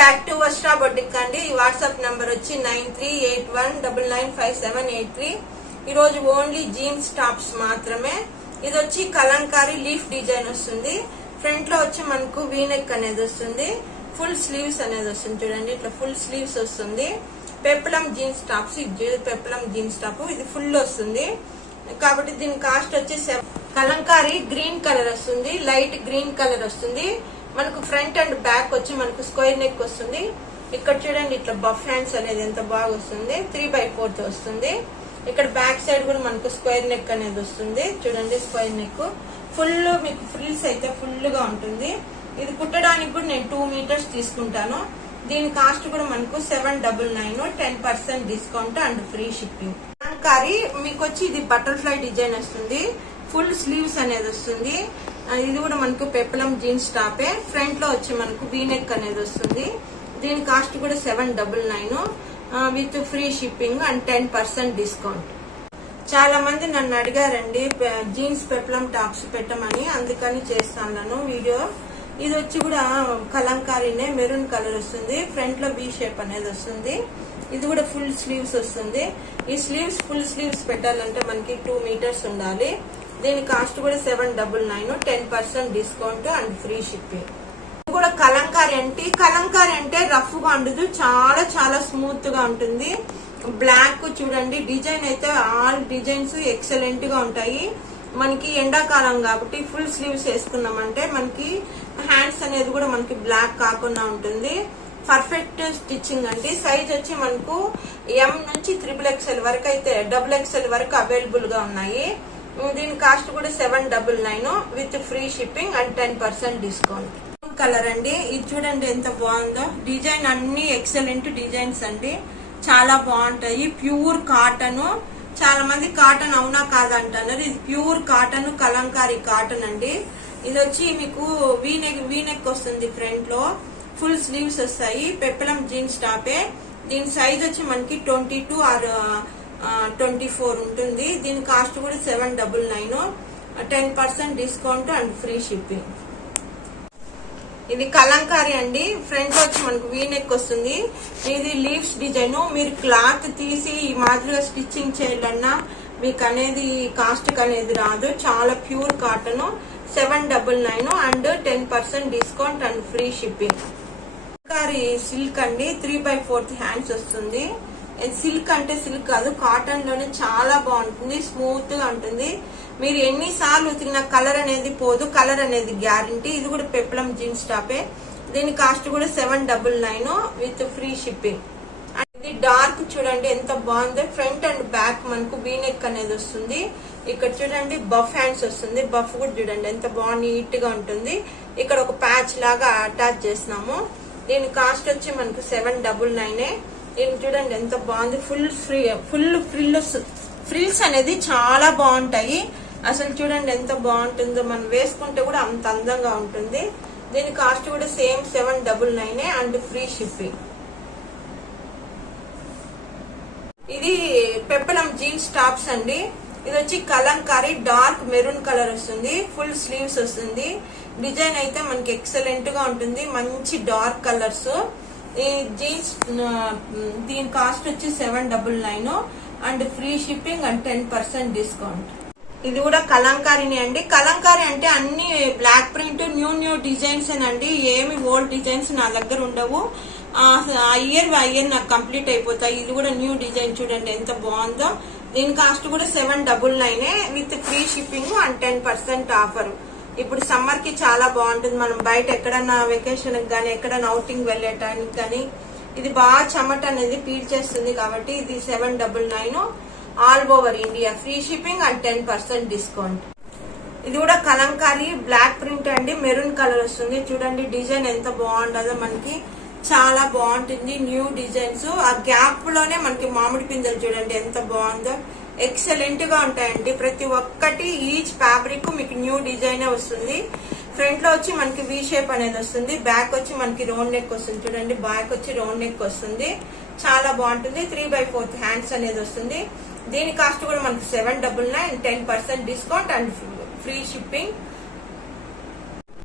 Back to వర్షా boutique అండి ఈ వాట్సాప్ నంబర్ వచ్చి nine three eight one double nine five seven eight three ఈ రోజు ఓన్లీ జీన్స్ టాప్స్ మాత్రమే. ఇది వచ్చి కలంకారీ లీఫ్ డిజైన్ వస్తుంది. ఫ్రంట్లో వచ్చి మనకు వీనెక్ అనేది వస్తుంది. ఫుల్ స్లీవ్స్ అనేది వస్తుంది. చూడండి ఇట్లా ఫుల్ స్లీవ్స్ వస్తుంది. పెప్పలం జీన్స్ టాప్స్ ఇది పెప్పలం జీన్స్ టాప్ ఇది ఫుల్ వస్తుంది. కాబట్టి దీని కాస్ట్ వచ్చి కలంకారీ గ్రీన్ కలర్ వస్తుంది. లైట్ గ్రీన్ కలర్ వస్తుంది. మనకు ఫ్రంట్ అండ్ బ్యాక్ వచ్చి మనకు స్క్వేర్ నెక్ వస్తుంది. ఇక్కడ చూడండి ఇట్లా బఫ్ హ్యాండ్స్ అనేది ఎంత బాగా వస్తుంది. త్రీ బై ఫోర్త్ వస్తుంది. ఇక్కడ బ్యాక్ సైడ్ కూడా మనకు స్క్వేర్ నెక్ అనేది వస్తుంది. చూడండి స్క్వేర్ నెక్. ఫుల్ మీకు ఫ్రిల్స్ అయితే ఫుల్గా ఉంటుంది. ఇది కుట్టడానికి కూడా నేను టూ మీటర్స్ తీసుకుంటాను. దీని కాస్ట్ కూడా మనకు seven double nine ten percent discount and free shipping Kalamkari మీకు వచ్చి ఇది బటర్ఫ్లై డిజైన్ వస్తుంది. ఫుల్ స్లీవ్స్ అనేది వస్తుంది. ఇది కూడా మనకు పెప్పలం జీన్స్ టాపే. ఫ్రంట్లో వచ్చి మనకు వీనెక్ అనేది వస్తుంది. దీని కాస్ట్ కూడా seven double nine with free shipping and ten percent discount. చాలా మంది నన్ను అడిగారండి జీన్స్ పెప్పలం టాప్స్ పెట్టమని అందుకని చేస్తాను వీడియో. ఇది వచ్చి కూడా కలంకారీనే మెరూన్ కలర్ వస్తుంది. ఫ్రంట్లో బీ షేప్ అనేది వస్తుంది. ఇది కూడా ఫుల్ స్లీవ్స్ వస్తుంది. ఈ స్లీవ్స్ ఫుల్ స్లీవ్స్ పెట్టాలంటే మనకి టూ మీటర్స్ ఉండాలి. దీని కాస్ట్ కూడా seven double nine ten percent discount and free shipping ఇది కూడా కలంకారీ అంటే కలంకారీ అంటే రఫ్గా ఉండదు. చాలా చాలా స్మూత్గా ఉంటుంది. బ్లాక్ చూడండి డిజైన్ అయితే ఆల్ డిజైన్స్ ఎక్సలెంట్గా ఉంటాయి. మనకి ఎండాకాలం కాబట్టి ఫుల్ స్లీవ్స్ వేసుకున్నామంటే మనకి హ్యాండ్స్ అనేది కూడా మనకి బ్లాక్ కాకుండా ఉంటుంది. పర్ఫెక్ట్ స్టిచ్చింగ్ అండి. సైజ్ వచ్చి మనకు ఎం నుంచి త్రిబుల్ ఎక్స్ఎల్ వరకు అయితే డబుల్ ఎక్స్ఎల్ వరకు అవైలబుల్గా ఉన్నాయి. దీని కాస్ట్ కూడా seven double nine with free shipping and ten percent discount. Colour అండి. ఇది చూడండి ఎంత బాగుందో. డిజైన్ అన్ని ఎక్సలెంట్ డిజైన్స్ అండి. చాలా బాగుంటాయి. Pure cotton. చాలా మంది కాటన్ అవునా కాదంటున్నారు ఇది ప్యూర్ కాటన్ కలంకారీ కాటన్ అండి. ఇది వచ్చి మీకు వీనెక్ వీనెక్ వస్తుంది ఫ్రంట్లో. ఫుల్ స్లీవ్స్ వస్తాయి. పెప్పలం జీన్స్ టాపే. దీని సైజ్ వచ్చి మనకి twenty two or twenty four ఉంటుంది. దీని కాస్ట్ కూడా seven double nine ten percent discount and free shipping ఇది కలంకారీ అండి. ఫ్రంట్ వచ్చి మనకు వీనెక్ వస్తుంది. ఇది లీవ్స్ డిజైన్ మీరు క్లాత్ తీసి ఈ మాదిరిగా స్టిచ్చింగ్ చేయాలన్నా మీకు అనేది కాస్ట్ అనేది రాదు. చాలా pure cotton seven double nine and ten percent discount and free shipping Kalamkari silk అండి. త్రీ బై ఫోర్త్ హ్యాండ్స్ వస్తుంది. సిల్క్ అంటే సిల్క్ కాదు కాటన్లోనే చాలా బాగుంటుంది స్మూత్గా ఉంటుంది. మీరు ఎన్నిసార్లు ఉతికిన కలర్ అనేది పోదు కలర్ అనేది గ్యారంటీ. ఇది కూడా పెప్లం జీన్స్ టాపే దీని కాస్ట్ కూడా seven double nine with free shipping. ఇది డార్క్ చూడండి ఎంత బాగుందో. ఫ్రంట్ అండ్ బ్యాక్ మనకు వీనెక్ అనేది వస్తుంది. ఇక్కడ చూడండి బఫ్ హ్యాండ్స్ వస్తుంది. బఫ్ కూడా చూడండి ఎంత బాగా నీట్గా ఉంటుంది. ఇక్కడ ఒక ప్యాచ్ లాగా అటాచ్ చేసినాము. దీని కాస్ట్ వచ్చి మనకు సెవెన్ డబుల్ నైనే దీన్ని చూడండి ఎంత బాగుంది. Full free full frills frills అనేది చాలా బాగుంటాయి. అసలు చూడండి ఎంత బాగుంటుందో. మనం వేసుకుంటే కూడా అంత అందంగా ఉంటుంది. దీని కాస్ట్ కూడా సేమ్ సెవెన్ డబుల్ నైనే అండ్ ఫ్రీ షిప్పింగ్ ఇది పెప్పలం జీన్స్ టాప్స్ అండి. ఇది వచ్చి కలంకారీ డార్క్ మెరూన్ కలర్ వస్తుంది. ఫుల్ స్లీవ్స్ వస్తుంది. డిజైన్ అయితే మనకి ఎక్సలెంట్గా ఉంటుంది. మంచి డార్క్ కలర్స్ ఈ జీన్స్ దీని కాస్ట్ వచ్చి seven double nine and free shipping and ten percent discount ఇది కూడా కలంకారీని అండి. కలంకారీ అంటే అన్ని block print new new designs అండి ఏమి ఓల్డ్ డిజైన్స్ నా దగ్గర ఉండవు. ఆ ఇయర్ ఇయర్ నాకు కంప్లీట్ అయిపోతాయి. ఇది కూడా న్యూ డిజైన్ చూడండి ఎంత బాగుందో. దీని కాస్ట్ కూడా seven double నైనే with free shipping and ten percent offer ఇప్పుడు సమ్మర్కి చాలా బాగుంటుంది. మనం బయట ఎక్కడన్నా వెకేషన్ కానీ ఎక్కడన్నా అవుటింగ్ వెళ్ళటానికి కానీ ఇది బాగా చెమట అనేది పీల్చేస్తుంది కాబట్టి ఇది seven double nine all over India free shipping and ten percent discount ఇది కూడా కలంకారీ బ్లాక్ ప్రింట్ అండి. మెరూన్ కలర్ వస్తుంది. చూడండి డిజైన్ ఎంత బాగుంటుందో మనకి. చాలా బాగుంటుంది. న్యూ డిజైన్స్ ఆ గ్యాప్లోనే మనకి మామిడి పిందెలు చూడండి ఎంత బాగుందో. ఎక్సలెంట్గా ఉంటాయండి. ప్రతి ఒక్కటి ఈచ్ ఫ్యాబ్రిక్ మీకు న్యూ డిజైన్ వస్తుంది. ఫ్రంట్లో వచ్చి మనకి వి షేప్ అనేది వస్తుంది. బ్యాక్ వచ్చి మనకి రౌండ్ నెక్ వస్తుంది. చూడండి బ్యాక్ వచ్చి రౌండ్ నెక్ వస్తుంది. చాలా బాగుంటుంది. త్రీ బై ఫోర్త్ హ్యాండ్స్ అనేది వస్తుంది. దీని కాస్ట్ కూడా మనకి seven double nine ten percent discount and free shipping